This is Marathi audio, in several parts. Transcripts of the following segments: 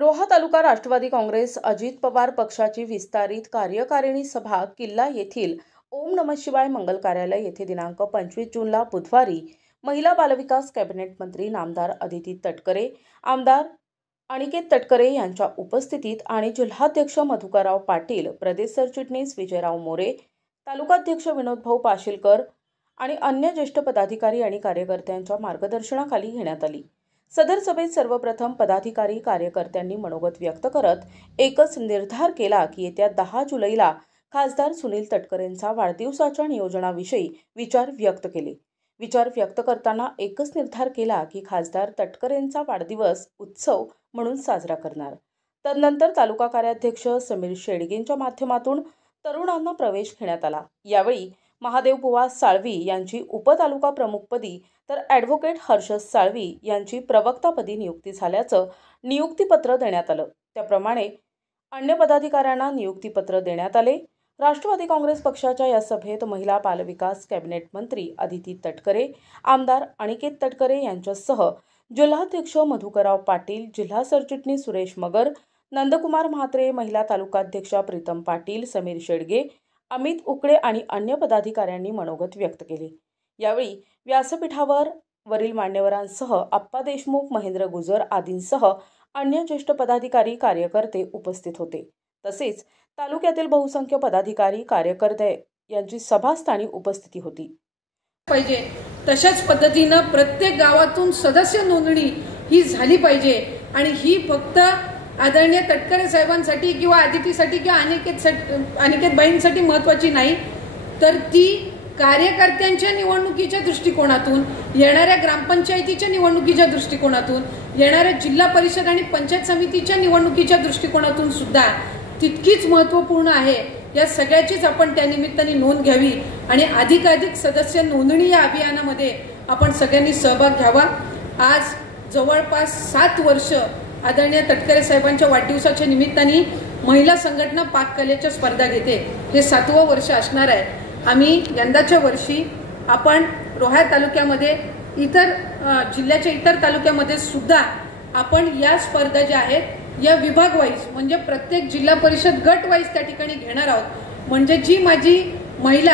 रोहा तालुका राष्ट्रवादी काँग्रेस अजित पवार पक्षाची विस्तारित कार्यकारिणी सभा किल्ला येथील ओम नमः शिवाय मंगल कार्यालय येथे दिनांक 25 जूनला बुधवारी महिला बालविकास कॅबिनेट मंत्री नामदार अदिती तटकरे, आमदार अनिकेत तटकरे यांच्या उपस्थितीत आणि जिल्हाध्यक्ष मधुकरराव पाटील, प्रदेश सरचिटणीस विजयराव मोरे, तालुकाध्यक्ष विनोदभाऊ पाशीलकर आणि अन्य ज्येष्ठ पदाधिकारी आणि कार्यकर्त्यांच्या मार्गदर्शनाखाली घेण्यात आली। सदर सभेत सर्वप्रथम पदाधिकारी कार्यकर्त्यांनी मनोगत व्यक्त करत एकच निर्धार केला की येत्या 10 जुलैला खासदार सुनील तटकरेंचा वाढदिवसाच्या नियोजनाविषयी विचार व्यक्त केले। विचार व्यक्त करताना एकच निर्धार केला की खासदार तटकरेंचा वाढदिवस उत्सव म्हणून साजरा करणार। तदनंतर तालुका कार्याध्यक्ष समीर शेडगेंच्या माध्यमातून तरुणांना प्रवेश घेण्यात आला। यावेळी महादेव बुवा साळवी यांची उपतालुका प्रमुखपदी तर ॲडव्होकेट हर्षद साळवी यांची प्रवक्तापदी नियुक्ती झाल्याचं नियुक्तीपत्र देण्यात आलं। त्याप्रमाणे अन्य पदाधिकाऱ्यांना नियुक्तीपत्र देण्यात आले। राष्ट्रवादी काँग्रेस पक्षाच्या या सभेत महिला बालविकास कॅबिनेट मंत्री अदिती तटकरे, आमदार अनिकेत तटकरे यांच्यासह जिल्हाध्यक्ष मधुकरराव पाटील, जिल्हा सरचिटणीस सुरेश मगर, नंदकुमार म्हात्रे, महिला तालुकाध्यक्षा प्रीतम पाटील, समीर शेडगे, अमित उकडे आणि अन्य पदाधिकाऱ्यांनी मनोगत व्यक्त केले। यावेळी व्यासपीठावर वरील मान्यवरांसह अप्पा देशमुख, महेंद्र गुजर आदींसह अन्य ज्येष्ठ पदाधिकारी कार्यकर्ते उपस्थित होते। तसेच तालुक्यातील बहुसंख्य पदाधिकारी कार्यकर्ते यांची सभास्थानी उपस्थिती होती। पाहिजे तशाच पद्धतीनं प्रत्येक गावातून सदस्य नोंदणी ही झाली पाहिजे आणि ही फक्त आदरणीय तटकरे साहेबांसाठी किंवा आदितीसाठी किंवा अनिकेत बाईंसाठी महत्त्वाची नाही, तर ती कार्यकर्त्यांच्या निवडणुकीच्या दृष्टिकोनातून, येणाऱ्या ग्रामपंचायतीच्या निवडणुकीच्या दृष्टिकोनातून, येणाऱ्या जिल्हा परिषद आणि पंचायत समितीच्या निवडणुकीच्या दृष्टिकोनातून सुद्धा तितकीच महत्त्वपूर्ण आहे। या सगळ्याचीच आपण त्या निमित्ताने नोंद घ्यावी आणि अधिकाधिक सदस्य नोंदणी या अभियानामध्ये आपण सगळ्यांनी सहभाग घ्यावा। आज जवळपास 7 वर्ष आदरणीय तटकरे साहेबांच्या वाढदिवसाच्या निमित्ताने महिला संघटना पाककलेच्या स्पर्धा घेते। हे 7वं वर्ष असणार आहे। आम्ही यंदाच्या वर्षी आपण रोहा तालुक्यामध्ये जिल्ह्याच्या इतर तालुक्यामध्ये सुद्धा आपण या स्पर्धा ज्या आहेत या विभाग वाईज म्हणजे प्रत्येक जिल्हा परिषद गट वाईज त्या ठिकाणी घेणार आहोत। म्हणजे जी माझी महिला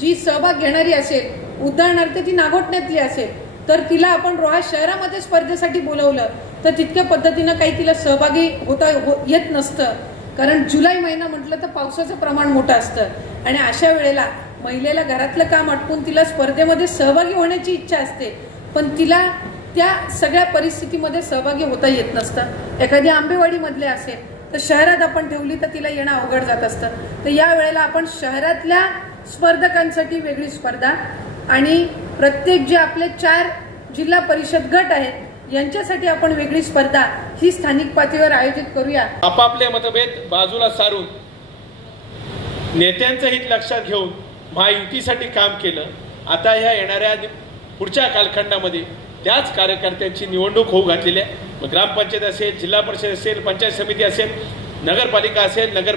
जी सहभाग घेणारी असेल, उदाहरणार्थ ती नागोठण्यातली असेल, तर तिला आपण रोहा शहरामध्ये स्पर्धेसाठी बोलवलं तर तितक्या पद्धतीनं काही तिला सहभागी येत नसतं, कारण जुलै महिना म्हटलं तर पावसाचं प्रमाण मोठं असतं आणि अशा वेळेला महिलेला घरातलं काम आटपून तिला स्पर्धेमध्ये सहभागी होण्याची इच्छा असते, पण तिला त्या सगळ्या परिस्थितीमध्ये सहभागी होता येत नसतं। एखादी आंबेवाडीमधले असेल तर शहरात आपण ठेवली तर तिला येणं अवघड जात असतं। तर या वेळेला आपण शहरातल्या स्पर्धकांसाठी वेगळी स्पर्धा आणि प्रत्येक जे आपले 4 जिल्हा परिषद गट आहेत यांच्यासाठी आपण वेगळी स्पर्धा ही स्थानिक पातळीवर आयोजित करूया। आपापले मतभेद बाजूला सारून नेत्यांचं हित लक्षात घेऊन महायुतीसाठी काम केलं। आता ह्या येणाऱ्या पुढच्या कालखंडामध्ये त्याच कार्यकर्त्यांची निवडणूक होऊ घातलेली आहे। मग ग्रामपंचायत असेल, जिल्हा परिषद असेल, पंचायत समिती असेल, नगरपालिका असेल, नगर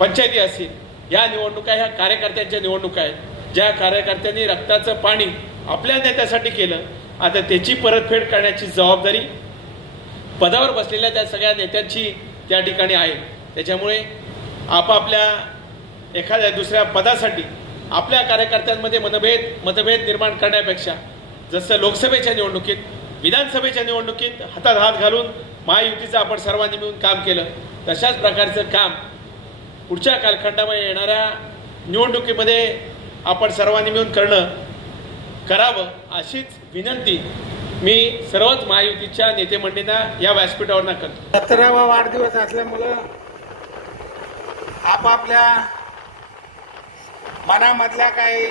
पंचायती असेल, या निवडणुका ह्या कार्यकर्त्यांच्या निवडणुका आहेत। ज्या कार्यकर्त्यांनी रक्ताचं पाणी आपल्या नेत्यासाठी केलं, आता त्याची परतफेड करण्याची जबाबदारी पदावर बसलेल्या त्या सगळ्या नेत्यांची त्या ठिकाणी आहे। त्याच्यामुळे आपापल्या एखाद्या दुसऱ्या पदासाठी आपल्या कार्यकर्त्यांमध्ये मतभेद निर्माण करण्यापेक्षा जसं लोकसभेच्या निवडणुकीत, विधानसभेच्या निवडणुकीत हातात हात घालून महायुतीचं आपण सर्वांनी मिळून काम केलं, तशाच प्रकारचं काम पुढच्या कालखंडामध्ये येणाऱ्या निवडणुकीमध्ये आपण सर्वांनी मिळून करावं अशीच विनंती मी सर्वच महायुतीच्या नेतेमंडळींना या व्यासपीठावर करतो। 17वा वाढदिवस असल्यामुळं आपापल्या मनामधल्या काही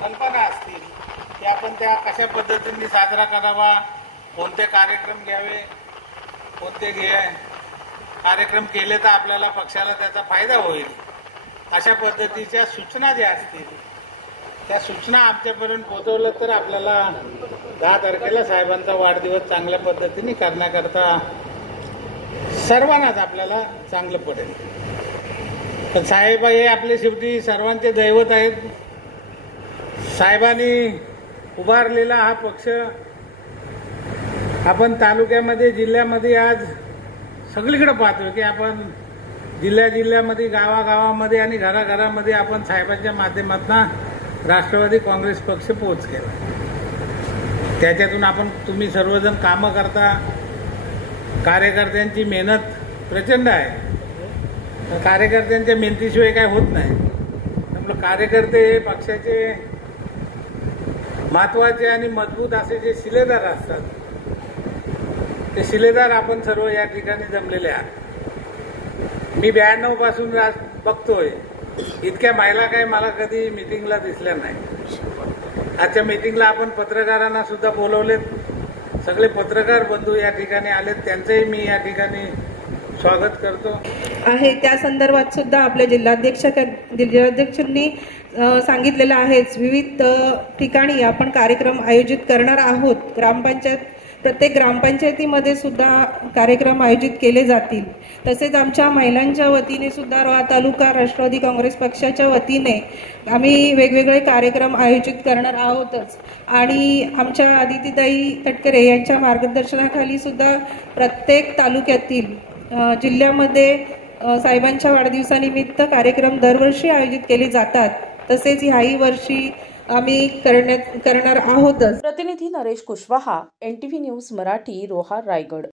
कल्पना असतील की आपण त्या कशा पद्धतीने साजरा करावा, कोणते कार्यक्रम घ्यावे, कोणते कार्यक्रम केले तर आपल्याला पक्षाला त्याचा फायदा होईल, अशा पद्धतीच्या सूचना ज्या असतील त्या सूचना आमच्यापर्यंत पोहोचवलं तर आपल्याला 10 तारखेला साहेबांचा वाढदिवस चांगल्या पद्धतीने करण्याकरता सर्वांनाच आपल्याला चांगलं पडेल। तर साहेब हे आपले शेवटी सर्वांचे दैवत आहेत। साहेबांनी उभारलेला हा पक्ष आपण तालुक्यामध्ये, जिल्ह्यामध्ये आज सगळीकडे पाहतोय की आपण जिल्ह्यामध्ये, गावागावामध्ये आणि घराघरामध्ये आपण साहेबांच्या माध्यमातून राष्ट्रवादी काँग्रेस पक्ष पोच केला. त्याच्यातून तुम्ही सर्वजण कामं करता. कार्यकर्त्यांची मेहनत प्रचंड आहे. कार्यकर्त्यांच्या मेहनतीशिवाय काय होत नाही. त्यामुळे कार्यकर्ते हे पक्षाचे महत्वाचे आणि मजबूत असे जे शिलेदार असतात, ते शिलेदार आपण सर्व या ठिकाणी जमलेले आहात. मी 92 पासून बघतोय, इतक्या महिला काही मला कधी मीटिंगला दिसल्या नाही. आजच्या मीटिंगला आपण पत्रकारांना सुद्धा बोलवलेत. सगळे पत्रकार बंधू या ठिकाणी आलेत, त्यांचंही मी या ठिकाणी स्वागत करतो आहे. त्या संदर्भात सुद्धा आपल्या जिल्हाध्यक्षांनी सांगितलेलं आहेच. विविध ठिकाणी आपण कार्यक्रम आयोजित करणार आहोत. प्रत्येक ग्रामपंचायतीमध्ये सुद्धा कार्यक्रम आयोजित केले जातील. तसेच आमच्या महिलांच्या वतीने सुद्धा रोहा तालुका राष्ट्रवादी काँग्रेस पक्षाच्या वतीने आम्ही वेगवेगळे कार्यक्रम आयोजित करणार आहोतच. आणि आमच्या आदितीताई तटकरे यांच्या मार्गदर्शनाखाली सुद्धा प्रत्येक तालुक्यातील जिल्ह्यामध्ये साहेबांच्या वाढदिवसानिमित्त कार्यक्रम दरवर्षी आयोजित केले जातात. तसेच ह्याही वर्षी आम्ही करणार आहोतच. प्रतिनिधी नरेश कुशवाहा, NTV न्यूज मराठी, रोहा, रायगड.